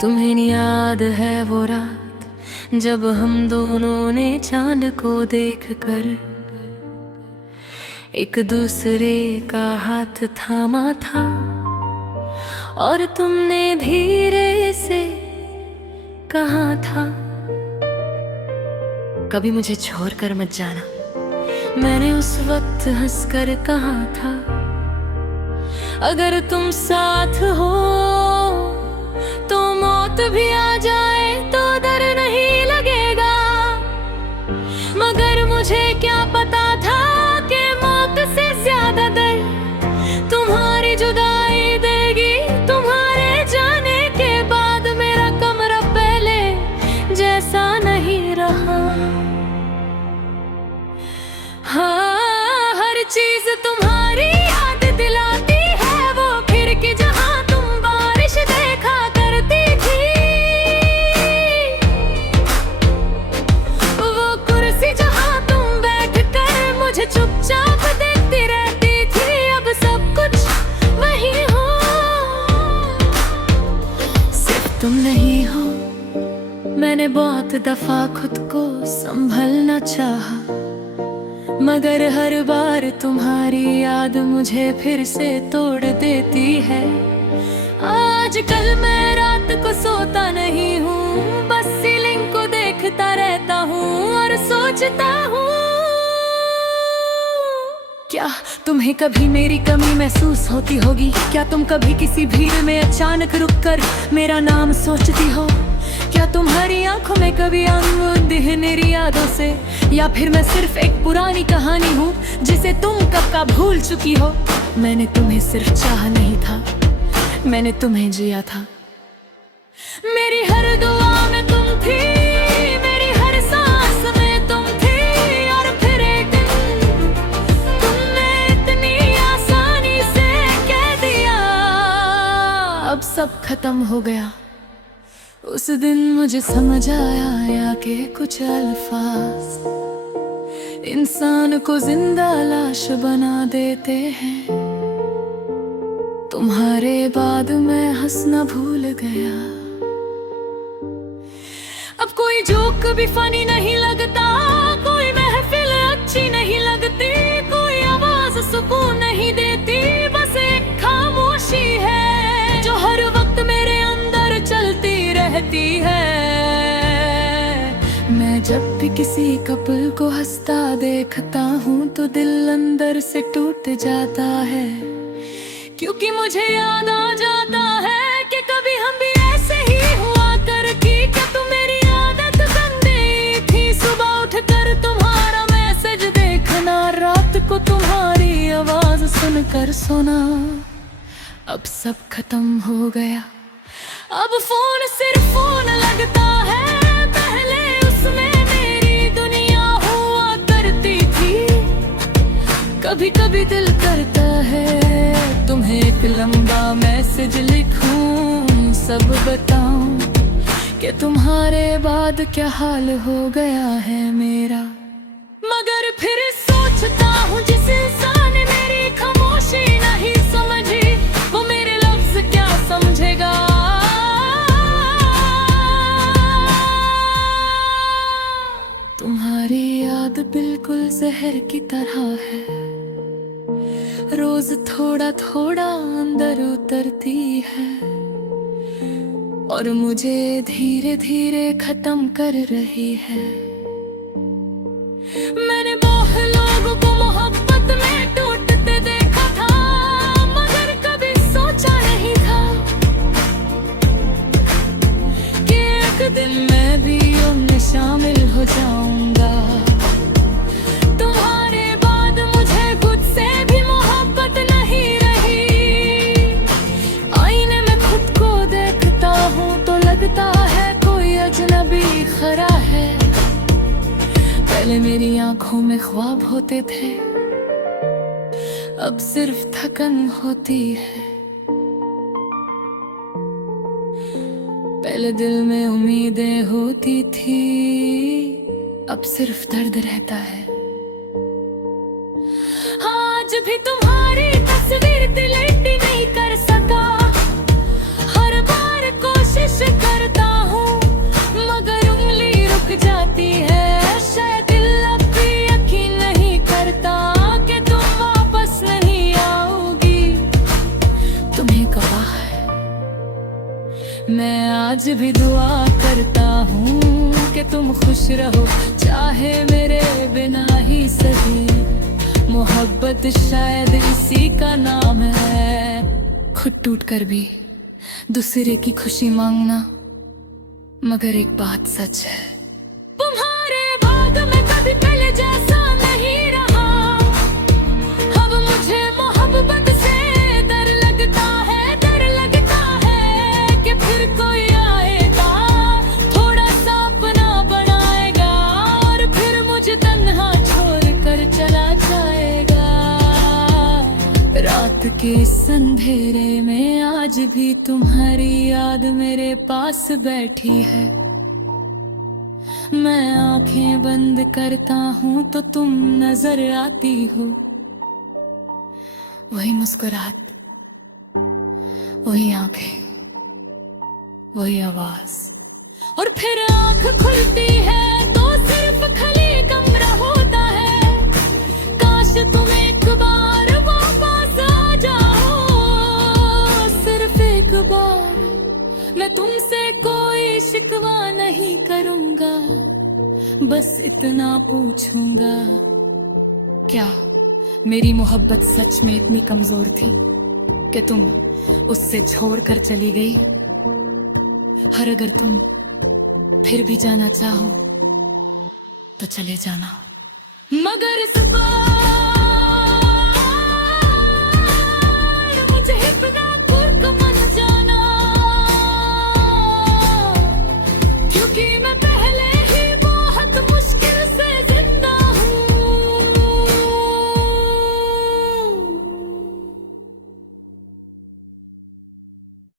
तुम्हें नहीं याद है वो रात जब हम दोनों ने चांद को देखकर एक दूसरे का हाथ थामा था और तुमने धीरे से कहा था, कभी मुझे छोड़कर मत जाना। मैंने उस वक्त हंसकर कहा था, अगर तुम साथ हो तो मौत भी आ जाए तो डर नहीं लगेगा। मगर मुझे क्या पता था कि मौत से ज्यादा डर तुम्हारी जुदाई देगी। तुम्हारे जाने के बाद मेरा कमरा पहले जैसा नहीं रहा। हाँ, हर चीज तुम्हारी याद दिलाती है, वो खिड़की जहां तुम बारिश देखा करती थी, वो कुर्सी जहां तुम बैठकर मुझे चुपचाप देखती रहती थी। अब सब कुछ वही हो, सिर्फ तुम नहीं हो। मैंने बहुत दफा खुद को संभलना चाहा, मगर हर बार तुम्हारी याद मुझे फिर से तोड़ देती है। आजकल मैं रात को सोता नहीं हूँ, बस सीलिंग को देखता रहता हूँ और सोचता हूँ, क्या तुम्हें कभी मेरी कमी महसूस होती होगी? क्या तुम कभी किसी भीड़ में अचानक रुककर मेरा नाम सोचती हो? क्या तुम्हारी आंखों में कभी आंसू होते हैं मेरी यादों से? या फिर मैं सिर्फ एक पुरानी कहानी हूँ जिसे तुम कब का भूल चुकी हो? मैंने तुम्हें सिर्फ चाहा नहीं था, मैंने तुम्हें जिया था। मेरी हर दुआ में तुम थी, मेरी हर सांस में तुम थी, और फिर एक दिन तुमने इतनी आसानी से कह दिया अब सब खत्म हो गया। उस दिन मुझे समझ आया कि कुछ अल्फाज इंसान को जिंदा लाश बना देते हैं। तुम्हारे बाद मैं हंसना भूल गया। अब कोई जोक भी फनी नहीं लगता, कोई महफिल अच्छी नहीं लगती, कोई आवाज सुकून नहीं देती, बस एक खामोशी है जो हर वक्त मेरे अंदर चलती रहती है। मैं जब भी किसी कपल को हंसता देखता हूँ तो दिल अंदर से टूट जाता है, क्योंकि मुझे याद आ जाता है कि कभी हम भी ऐसे ही हुआ करती। क्या तुम मेरी आदत बन गई थी? सुबह उठकर तुम्हारा मैसेज देखना, रात को तुम्हारी आवाज सुनकर सोना। अब सब खत्म हो गया, अब फोन सिर्फ फोन लगता है, पहले उसमें मेरी दुनिया हुआ करती थी। कभी कभी दिल करता है तुम्हें एक लंबा मैसेज लिखूं, सब बताऊं कि तुम्हारे बाद क्या हाल हो गया है मेरा। मगर फिर सोचता हूँ जिस इंसान ने मेरी खामोशी नहीं समझी, वो मेरे लफ्ज क्या समझेगा। तुम्हारी याद बिल्कुल जहर की तरह है, रोज थोड़ा थोड़ा अंदर उतरती है और मुझे धीरे धीरे खत्म कर रही है। मैंने बहुत लोगों को मोहब्बत में टूटते देखा था, मगर कभी सोचा नहीं था कि एक दिन मैं भी उनमें शामिल हो जाऊंगा। तुम्हारे बाद मुझे खुद से भी मोहब्बत नहीं रही। आईने में खुद को देखता हूँ तो लगता है कोई अजनबी खड़ा है। पहले मेरी आंखों में ख्वाब होते थे, अब सिर्फ थकन होती है। पहले दिल में उम्मीदें होती थी, अब सिर्फ दर्द रहता है। आज भी तुम्हारी तस्वीर डिलीट नहीं कर सका, हर बार कोशिश कर आज भी दुआ करता हूँ कि तुम खुश रहो, चाहे मेरे बिना ही सही। मोहब्बत शायद इसी का नाम है, खुद टूट कर भी दूसरे की खुशी मांगना। मगर एक बात सच है, तुम्हारे बाद में कभी पहले जैसा नहीं रहा। अब मुझे मोहब्बत से डर लगता है कि फिर कोई आएगा, थोड़ा सा अपना बनाएगा और फिर मुझे तन्हा छोड़ कर चला जाएगा। रात के इस अंधेरे में आज भी तुम्हारी याद मेरे पास बैठी है। मैं आंखें बंद करता हूँ तो तुम नजर आती हो, वही मुस्कुराहट, वही आंखें, वही आवाज। और फिर आंख खुलती है तो सिर्फ खाली कमरा होता है। काश तुम एक बार वापस आ जाओ, सिर्फ एक बार। मैं तुमसे कोई शिकवा नहीं करूंगा, बस इतना पूछूंगा, क्या मेरी मोहब्बत सच में इतनी कमजोर थी कि तुम उससे छोड़ कर चली गई? हर अगर तुम फिर भी जाना चाहो तो चले जाना, मगर इस बार